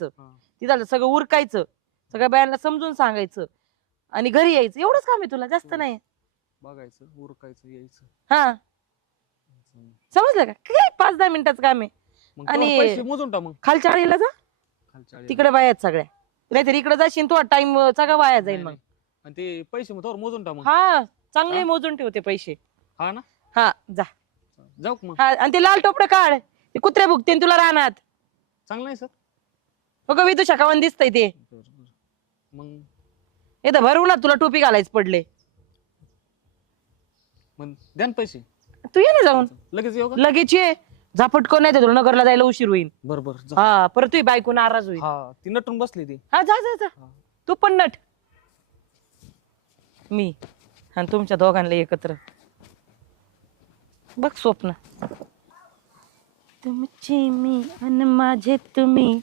यायचं, तिथं सगळं उरकायचं, सगळ्या बायांना समजून सांगायचं आणि घरी यायचं. एवढंच काम आहे तुला, जास्त नाही. बघायचं, उरकायचं, यायचं. हा समजलं का? काय 5-10 मिनिटाचं काम आहे. मग आणि तेवढं पैसे मोजून टाक. मग खालच्या आळीला जा, खालच्या आळीला. तिकडे बाया आहेत सगळ्या. नाहीतर इकडे जाशील तू, टाइम सगळा वाया जाईल मग. आणि ते पैसे मग तेवढं मोजून टाक. मग हा चांगले मोजून ठेवते पैसे. हा ना, हा जा. जाऊ का मग? हा आणि ते लाल टोपडं काढ, ते कुत्रे भुकतील तुला रानात. चांगलं आहे सर. बघ विदू शाखावन दिसतंय ते. मग इथं भरू ना, तुला टोपी घालायच पडले. मग द्या ना पैसे. तू ये ना जाऊन, लगेच येऊ का? लगेच ये. झापटकन नाही तर तुला नगरला जायला उशीर होईल. बरोबर. हा परत तुझी बायको नाराज होईल. हा ती नटून बसली ती. हा जा जा जा, तू पण नट. मी आणि तुमच्या दोघांना एकत्र बघ स्वप्न. तुमचे मी आणि माझे तुम्ही.